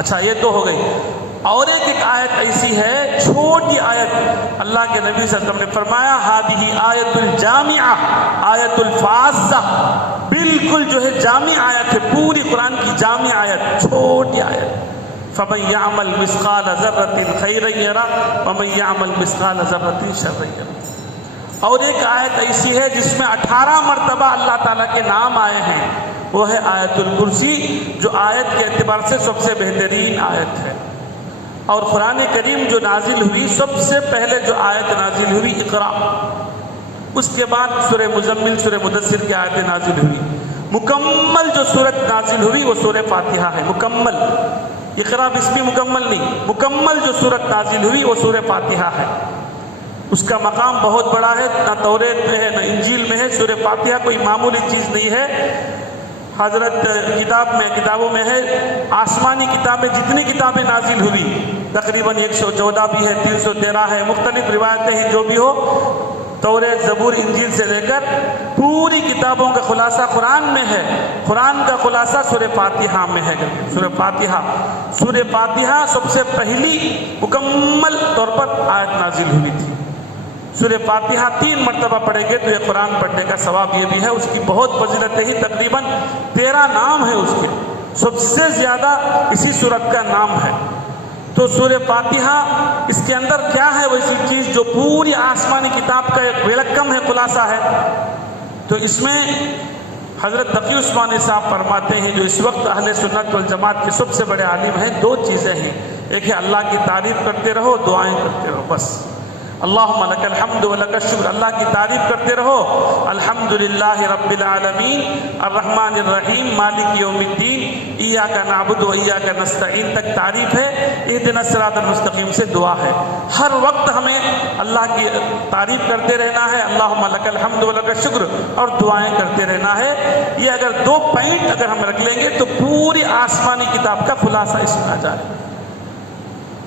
اچھا یہ تو ہو گئی. اور ایک آیت ایسی ہے، چھوٹی آیت، اللہ کے نبی صلی اللہ علیہ وسلم نے فرمایا ہادی آیت الجامعہ آیت الفاظہ، بالکل جو ہے جامع آیت ہے، پوری قرآن کی جامع آیت، چھوٹی آیت. فمن یعمل مثقال ذرۃ خیرا یرہ ومن یعمل مثقال ذرۃ شرا یرہ. اور ایک آیت ایسی ہے جس میں 18 مرتبہ اللہ تعالیٰ کے نام آئے ہیں، وہ ہے آیت الکرسی، جو آیت کے اعتبار سے سب سے بہترین آیت ہے. اور قرآن کریم جو نازل ہوئی، سب سے پہلے جو آیت نازل ہوئی اقرا، اس کے بعد سورہ مزمل، سورہ مدثر کی آیتیں نازل ہوئی. مکمل جو سورت نازل ہوئی وہ سورہ فاتحہ ہے، مکمل. اقرا بسمی مکمل نہیں، مکمل جو سورت نازل ہوئی وہ سورہ فاتحہ ہے. اس کا مقام بہت بڑا ہے، نہ توریت میں ہے نہ انجیل میں ہے. سورہ فاتحہ کوئی معمولی چیز نہیں ہے. حضرت کتابوں میں ہے، آسمانی کتابیں جتنی کتابیں نازل ہوئی تقریباً 114 بھی ہے، 313 ہے، مختلف روایتیں ہی جو بھی ہو، توریت، زبور، انجیل سے لے کر پوری کتابوں کا خلاصہ قرآن میں ہے. قرآن کا خلاصہ سورہ فاتحہ میں ہے. سورہ فاتحہ سب سے پہلی مکمل طور پر آیت نازل ہوئی تھی. سورہ فاتحہ 3 مرتبہ پڑھیں گے تو یہ قرآن پڑھنے کا ثواب یہ بھی ہے. اس کی بہت فضیلتیں ہی، تقریباً 13 نام ہے اس کے، سب سے زیادہ اسی سورت کا نام ہے. تو سورہ فاتحہ اس کے اندر کیا ہے ویسی چیز جو پوری آسمانی کتاب کا ایک ویلکم ہے، خلاصہ ہے. تو اس میں حضرت تقی عثمانی صاحب فرماتے ہیں، جو اس وقت اہل سنت والجماعت کے سب سے بڑے عالم ہیں، 2 چیزیں ہیں. ایک ہے اللہ کی تعریف کرتے رہو، دعائیں کرتے رہو، بس. اللہم لک الحمد و لک الشکر، اللہ کی تعریف کرتے رہو. الحمدللہ رب العالمین الرحمن الرحیم مالک یوم الدین ایاک نعبد و ایاک نستعین تک تعریف ہے. اہدنا الصراط المستقیم سے دعا ہے. ہر وقت ہمیں اللہ کی تعریف کرتے رہنا ہے، اللہم لک الحمد و لک الشکر، اور دعائیں کرتے رہنا ہے. یہ اگر 2 پوائنٹ اگر ہم رکھ لیں گے تو پوری آسمانی کتاب کا خلاصہ اس میں آ جائے.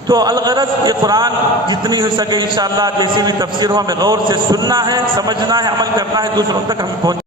تو الغرض یہ قرآن جتنی ہو سکے انشاءاللہ جیسی بھی تفسیر ہو ہمیں غور سے سننا ہے، سمجھنا ہے، عمل کرنا ہے، دوسروں تک ہمیں پہنچ